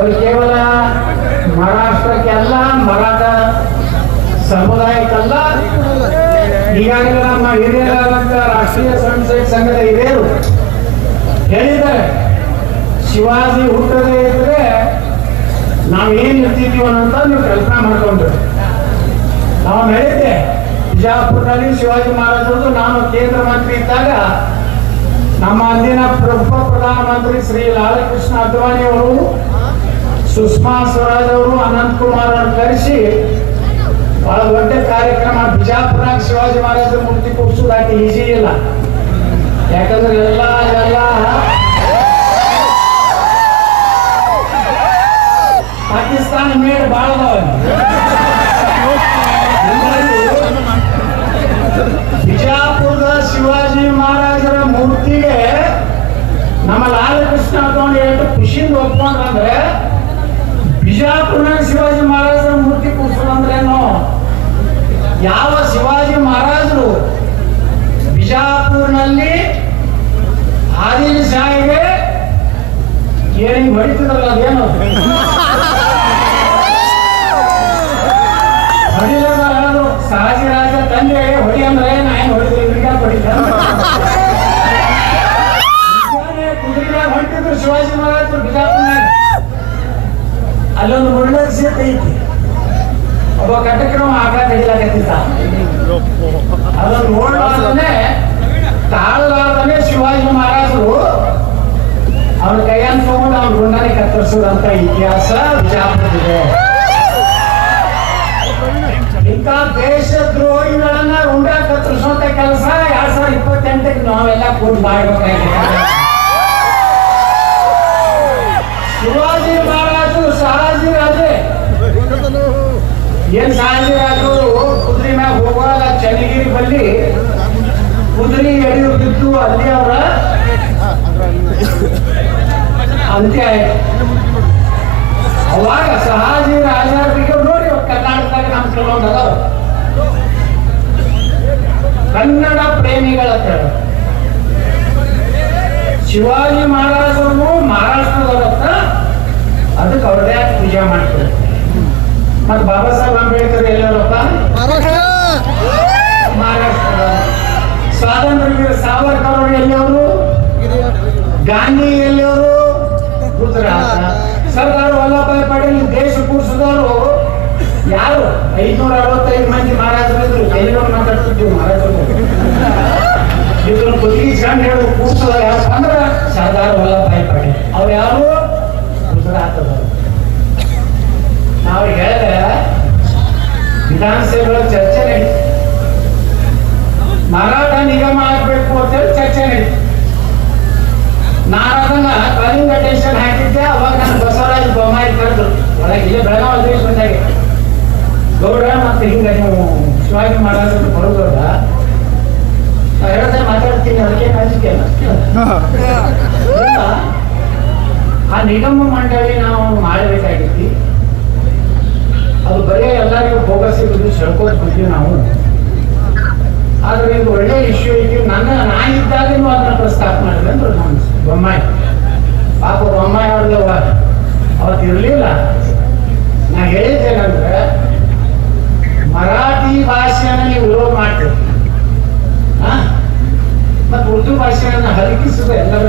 ಅವರು ಕೇವಲ ಮಹಾರಾಷ್ಟ್ರಕ್ಕೆಲ್ಲ ಮರಾಠ ಸಮುದಾಯಕ್ಕಲ್ಲ. ಈಗಾಗಲೇ ನಮ್ಮ ಹಿರಿಯರಾದಂಥ ರಾಷ್ಟ್ರೀಯ ಸ್ವಯಂ ಸೇವಕ ಸಂಘದ ಹಿರಿಯರು ಹೇಳಿದ್ದಾರೆ, ಶಿವಾಜಿ ಹುಟ್ಟದೆ ಇದ್ರೆ ನಾವು ಏನ್ ಇರ್ತಿದ್ದೀವಿ ಅಂತ ನೀವು ಕಲ್ಪನೆ ಮಾಡ್ಕೊಂಡ್ರಿ. ನಾವು ಹೇಳಿದ್ದೆ, ಬಿಜಾಪುರದಲ್ಲಿ ಶಿವಾಜಿ ಮಹಾರಾಜರು ನಾನು ಕೇಂದ್ರ ಮಂತ್ರಿ ಇದ್ದಾಗ ನಮ್ಮ ಅಂದಿನ ಪ್ರಮುಖ ಪ್ರಧಾನಮಂತ್ರಿ ಶ್ರೀ ಲಾಲಕೃಷ್ಣ ಅದ್ವಾನಿ ಅವರು ಸುಷ್ಮಾ ಸ್ವರಾಜ್ ಅವರು ಅನಂತ್ ಕುಮಾರ್ ಅವ್ರನ್ನ ಕರೆಸಿ ಬಹಳ ದೊಡ್ಡ ಕಾರ್ಯಕ್ರಮ. ಬಿಜಾಪುರ ಶಿವಾಜಿ ಮಹಾರಾಜರ ಮೂರ್ತಿ ಕೂರಿಸೋದು ಈಜಿ ಇಲ್ಲ. ಯಾಕಂದ್ರೆ ಎಲ್ಲ ಎಲ್ಲ ಪಾಕಿಸ್ತಾನ ಮೇಡ್ ಭಾಳ ಬಿಜಾಪುರದ ಶಿವಾಜಿ ಮಹಾರಾಜರ ಮೂರ್ತಿಗೆ ನಮ್ಮ ಲಾಲಕೃಷ್ಣ ಅದ್ವಾನಿ ಎಷ್ಟು ಖುಷಿಯಿಂದ ಒಪ್ಕೊಂಡ್ರಂದ್ರೆ ಬಿಜಾಪುರನ ಶಿವಾಜಿ ಮಹಾರಾಜರ ಮೂರ್ತಿ ಕೂರಿಸೋದಂದ್ರೇನು ಯಾವ ಶಿವಾಜಿ ಮಹಾರಾಜರು ಬಿಜಾಪುರ್ನಲ್ಲಿ ಆದಿಲ್ ಶಾಹಿಗೆ ಏನಿಗೆ ಹೊಡಿತಿದ್ರಲ್ಲ ಅದೇನು ಐತಿ ಒಬ್ಬ ಕಟಕರು ಆಗಾಗ ಹಿಡಿಲಾಗತ್ತಿದ್ದ ಅದನ್ನು ನೋಡ್ಲಾರ್ದನೆ ತಾಳ್ಲಾರ್ದನೆ ಶಿವಾಜಿ ಮಹಾರಾಜರು ಅವನ ಕೈಯನ್ನು ತಗೊಂಡು ಅವ್ನ ಗುಂಡನೆ ಕತ್ತರಿಸೋದಂತ ಇತಿಹಾಸ ಬಿಜಾಪುರದಿದೆ ಇಂಥ ದೇಶದ್ರೋಹಿಗಳನ್ನ ಉಂಡ ಕತ್ತರಿಸುವಂತ ಕೆಲಸ ಎರಡ್ ಸಾವಿರದ ಇಪ್ಪತ್ತೆಂಟಕ್ಕೆ ನಾವೆಲ್ಲ ಕೂಡಿ ಮಾಡಬೇಕಾಗಿದೆ. ಶಿವಾಜಿ ಏನ್ ಶಹಾಜಿ ರಾಜರು ಕುದುರೆ ಮ್ಯಾಗ ಹೋಗುವಾಗ ಚನ್ನಗಿರಿ ಬಲ್ಲಿ ಕುದುರೆ ಎಳೆಯು ಅಲ್ಲಿ ಅವರ ಅಂತ್ಯ ಅವಾಗ ಸಹಾಜಿ ರಾಜರಿಗೆ ನೋಡಿ ಕರ್ನಾಟಕದಾಗ ನಮ್ಮ ಕೆಲವೊಂದು ಅದಾವ ಕನ್ನಡ ಪ್ರೇಮಿಗಳ ಹತ್ರ. ಶಿವಾಜಿ ಮಹಾರಾಜರು ಮಹಾರಾಷ್ಟ್ರದವ್ರ ಹತ್ರ ಅದಕ್ಕೆ ಅವ್ರದೇ ಪೂಜೆ ಮಾಡ್ತಾರೆ ಮತ್ತೆ ಬಾಬಾ ಸಾಹೇಬ್ ಅಂಬೇಡ್ಕರ್ ಎಲ್ಲರಪ್ಪ? ಮಹಾರಾಷ್ಟ್ರದ. ಸ್ವಾತಂತ್ರ್ಯ ವೀರ ಸಾವರ್ಕರ್ ಅವರು ಎಲ್ಲಿಯವರು? ಗಾಂಧಿ ಎಲ್ಲಿಯವರು? ಗುಜರಾತ್. ಸರ್ದಾರ್ ವಲ್ಲಭಾಯ್ ಪಟೇಲ್ ದೇಶ ಕೂಡಿಸಿದವರು ಯಾರು? ಐದ್ನೂರ ಅರವತ್ತೈದು ಮಂದಿ ಮಹಾರಾಜರು ಇದ್ರು. ಎಲ್ಲಿನೋ ಮಾತಾಡ್ತಿದ್ದೀವಿ ಮಹಾರಾಜರು? ಇದ್ರ ಕುದುರೆ ಚಂಡ್ ಹೇಳು ಕೂಡಿಸೋದು ಯಾರಪ್ಪ ಅಂದ್ರೆ ಸರ್ದಾರ್ ವಲ್ಲಭಾಯ್ ಪಟೇಲ್ ಅವ್ರು ಯಾರು ಗುಜರಾತದವರು ನಾವು ಹೇಳಿದ್ರೆ ವಿಧಾನಸಭೆಗಳ ಚರ್ಚೆ ನಡೀತು ಮರಾಠ ನಿಗಮ ಆಗ್ಬೇಕು ಅಂತೇಳಿ ಚರ್ಚೆ ನಡೀತು ನಾನು ಅದನ್ನ ಕಲಿಂಗ ಟೆನ್ಷನ್ ಹಾಕಿದ್ದೆ ಅವಾಗ ನಾನು ಬಸವರಾಜ ಬೊಮ್ಮಾಯಿ ಕರೆದ್ರು. ಒಳಗೆ ಇಲ್ಲೇ ಬೆಳಗಾವಿ ಅಧ್ಯಕ್ಷ ಬಂದಾಗ. ಗೌಡ ಮತ್ತೆ ಹಿಂಗ ನೀವು ಶಿವಾಜಿ ನಾ ಹೇಳ್ದೆ ಮಾತಾಡ್ತೀನಿ ಅದಕ್ಕೆ ನಾಚಿಕೆ ಅಲ್ಲ ಆ ನಿಗಮ ಮಂಡಳಿ ನಾವು ಮಾಡಬೇಕಾಗಿತ್ತು. ಅದು ಬರೀ ಎಲ್ಲರಿಗೂ ಫೋಕಸ್ ಇರೋದು ಸೆಳ್ಕೋತ ಬಂದ್ವಿ ನಾವು. ಆದ್ರೆ ಇದು ಒಳ್ಳೆ ಇಶ್ಯೂ ಐತಿ ನನ್ನ, ನಾನಿದ್ದಾಗಲೂ ಅದನ್ನ ಪ್ರಸ್ತಾಪ ಮಾಡಿದೆ ಅಂದ್ರೆ ನಾನು ಬೊಮ್ಮಾಯಿ. ಪಾಪ ಬೊಮ್ಮಾಯಿ ಅವ್ರಿಗೆ ಅವತ್ತು ಇರಲಿಲ್ಲ. ನಾ ಹೇಳಿದ್ದೇನಂದ್ರೆ ಮರಾಠಿ ಭಾಷೆಯನ್ನು ನೀವು ವಿರೋಧ ಮಾಡ್ತೀರಿ. ಮತ್ತೆ ಉರ್ದು ಭಾಷೆಯನ್ನು ಹಲಕಿಸುದು ಎಲ್ಲರೂ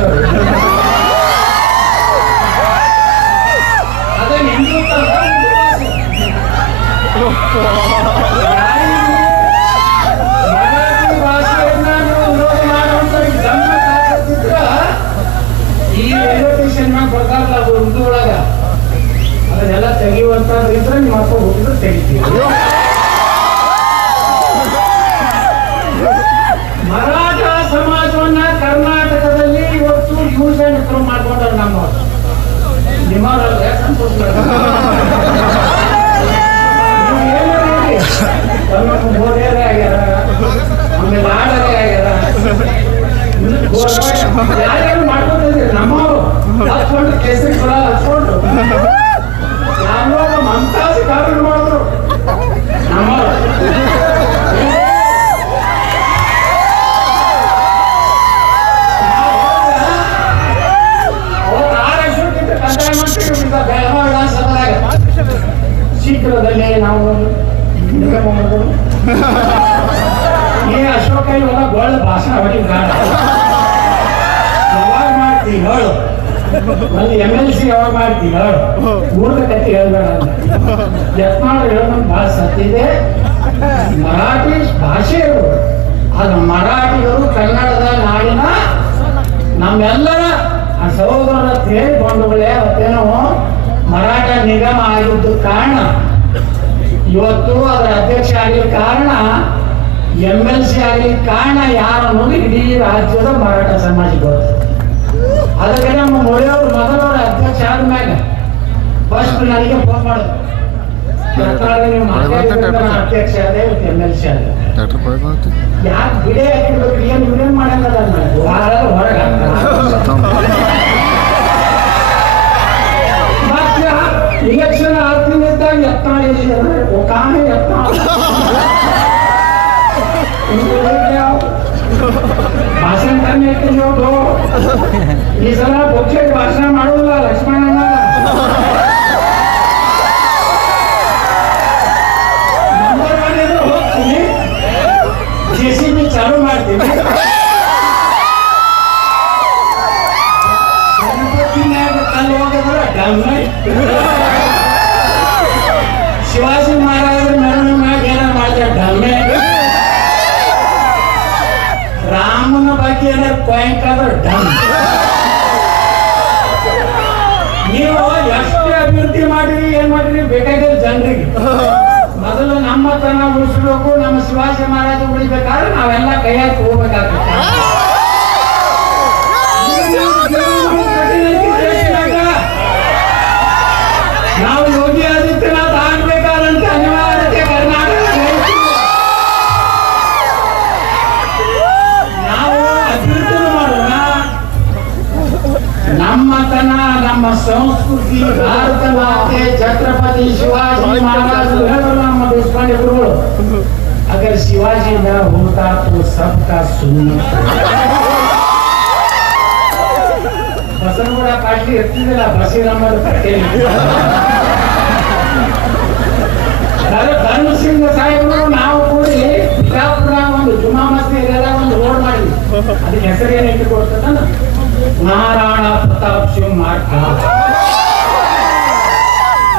ಬರ್ತಾರಲ್ಲ ಅದು ಅದನ್ನೆಲ್ಲ ನಿಮ್ಮ ತೆಗಿತೀವಿ ಮರಾಠ ಕರ್ನಾಟಕದಲ್ಲಿ ಇವತ್ತು ಯೂಸ್ ಅಂಡ್ ಥ್ರೋ ಮಾಡ್ಕೊಂಡವ್ರು ಸಂತೋಷ 咱们不说别的了 ಏ ಅಶೋಕ ಇವಾಗ ಒಳ್ಳೆ ಭಾಷಣ ಹೊಡಿ ಯಾವಾಗ ಮಾಡ್ತಿ ಹೇಳು. ಅಲ್ಲಿ ಎಂ ಎಲ್ ಸಿ ಯಾವಾಗ ಮಾಡ್ತೀವಿ ಹೇಳು. ಊರದ ಕತೆ ಹೇಳ್ಬೇಡ ಯತ್ನಾಳ್ ಹೇಳೋದು ಭಾಳ ಸತ್ತಿದೆ ಮರಾಠಿ ಭಾಷೆ ಅದು ಮರಾಠಿಗರು ಕನ್ನಡದ ನಾಡಿನ ನಮ್ಮೆಲ್ಲರ ಆ ಸಹೋದರ ಹೇಳಿ ಬಂಧುಗಳೇ, ಅವತ್ತೇನೋ ಮರಾಠ ನಿಗಮ ಆಗಿದ್ದು ಕಾರಣ. ಇವತ್ತು ಅದರ ಅಧ್ಯಕ್ಷ ಆಗಿದ್ದ ಕಾರಣ ಎಂ ಎಲ್ ಸಿ ಆಗಿದ್ದ ಕಾರಣ ಯಾರು ಅನ್ನೋದು ಇಡೀ ರಾಜ್ಯದ ಮಾರಾಟ ಸಮಾಜ ಬರುತ್ತೆ. ಅದಕ್ಕೆ ನಮ್ಮ ಮೊಳೆಯವರು ಮೊದಲವರ ಅಧ್ಯಕ್ಷ ಆದ್ಮ್ಯಾಗ ಫಸ್ಟ್ ನನಗೆ ಫೋನ್ ಮಾಡೋದು ಅಧ್ಯಕ್ಷ ಅದೇ ಎಂ ಎಲ್ ಸಿ ಆದ. ಯಾಕೆ ಬಿಡೆ ಹಾಕಿರ್ಬೇಕು? ಏನು ಇವ್ರೇನ್ ಮಾಡಂಗದ? ಹೊರಗೆ ताने से वो कहा है अपना भाषण करने के जो दो ये सला बोचे भाषण मारूला लक्ष्मण नंबर वाले तो हो तुम्हें जैसी भी चालू मार दी ಉಳಿಸ್ಬೇಕು ನಮ್ಮ ಶಿವಾಜಿ ಮಹಾರಾಜ ಉಳಿಬೇಕಾದ್ರೆ ನಾವೆಲ್ಲ ಕೈ ಹಾಕಿ ಹೋಗ್ಬೇಕಾಗ್ತದೆ ನಾವು ಯೋಗಿ ಆದಿತ್ಯನಾಥ್ ಆಗ್ಬೇಕಾದಂತ ಅನಿವಾರ್ಯತೆ ಕರ್ನಾಟಕ ನಾವು ಅಭಿವೃದ್ಧಿ ಮಾಡೋಣ. ನಮ್ಮತನ ನಮ್ಮ ಸಂಸ್ಕೃತಿ ಭಾರತ ಮಾತೆ ಛತ್ರಪತಿ ಶಿವಾಜಿ ಮಹಾರಾಜರು ಹೇಳೋರು ನಮ್ಮ ದೇಶಪಾಂಡೆ ಗುರುಗಳು अगर शिवाजी न होता तो सबका सुनना ಬಸವನಗೌಡ ಪಾಟೀಲ್ ಇರ್ತಿದ್ದಿಲ್ಲ ಬಸೀರಮ್ಮದ ಪಟೇಲ್ ಧರ್ಮಸಿಂಗ ಸಾಹೇಬರು ನಾವು ಕೂಡಿ ಬಿಜಾಪುರ ಒಂದು ಜುಮಾ ಮಸೀದಿಗೆಲ್ಲ ಒಂದು ರೋಡ್ ಮಾಡಿದ್ವಿ ಅದಕ್ಕೆ ಹೆಸರು ಏನು ಇಟ್ಟುಕೊಡ್ತದ ನಾರಾಯಣ ಪ್ರತಾಪ್ ಸಿಂಗ್ ಮಾರ್ಗ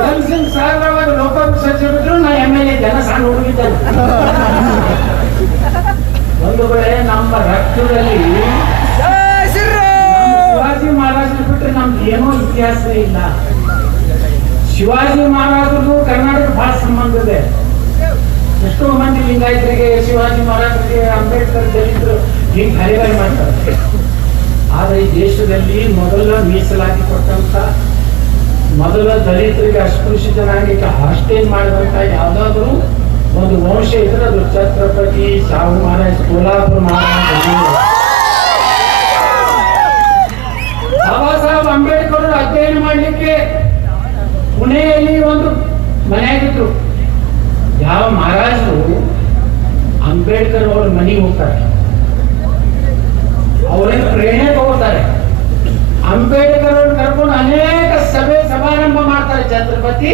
ಧರ್ಮಸಿಂಗ್ ಸಾಹೇಬ್ರ ಅವಾಗ ಲೋಕಾಭಿಷೇಕ ಸಚಿವರಿದ್ರು ನಾ ಎಂ ಎಲ್ ಎ ಜನ ಸಣ್ಣ ಒಂದು ಕಡೆ ನಮ್ಮ ರಕ್ತದಲ್ಲಿ ಶಿವಾಜಿ ಮಹಾರಾಜರು ಬಿಟ್ಟರೆ ನಮ್ದು ಏನೋ ಇತಿಹಾಸ ಇಲ್ಲ. ಶಿವಾಜಿ ಮಹಾರಾಜರು ಕರ್ನಾಟಕ ಬಹಳ ಸಂಬಂಧ ಇದೆ. ಎಷ್ಟೋ ಮಂದಿ ಲಿಂಗಾಯತರಿಗೆ ಶಿವಾಜಿ ಮಹಾರಾಜರಿಗೆ ಅಂಬೇಡ್ಕರ್ ದಲಿತರು ಹೀಗೆ ಹರಿವಾರಿ ಮಾಡ್ತಾರೆ. ಆದರೆ ಈ ದೇಶದಲ್ಲಿ ಮೊದಲ ಮೀಸಲಾತಿ ಕೊಟ್ಟಂತ ಮೊದಲ ದಲಿತರಿಗೆ ಅಸ್ಪೃಶ್ಯ ಜನಾಂಗಕ್ಕೆ ಹಾಸ್ಟೇಲ್ ಮಾಡಿದಂತ ಯಾವ್ದಾದ್ರು ಒಂದು ವಂಶ ಇದ್ರೆ ಅದು ಛತ್ರಪತಿ ಸಾಹು ಮಹಾರಾಜ್ ಕೋಲಾಪುರ ಮಹಾರಾಜ್ ಬಾಬಾ ಸಾಹೇಬ್ ಅಂಬೇಡ್ಕರ್ ಅಧ್ಯಯನ ಮಾಡಲಿಕ್ಕೆ ಪುಣೆಯಲ್ಲಿ ಒಂದು ಮನೆಯಾಗಿದ್ರು. ಯಾವ ಮಹಾರಾಜರು ಅಂಬೇಡ್ಕರ್ ಅವ್ರ ಮನೆಗೆ ಹೋಗ್ತಾರೆ. ಅವರೇನು ಪ್ರೇರಣೆ ತಗೋತಾರೆ ಅಂಬೇಡ್ಕರ್ ಅವ್ರನ್ನ ಕರ್ಕೊಂಡು ಅನೇಕ ಸಭೆ ಸಮಾರಂಭ ಮಾಡ್ತಾರೆ ಛತ್ರಪತಿ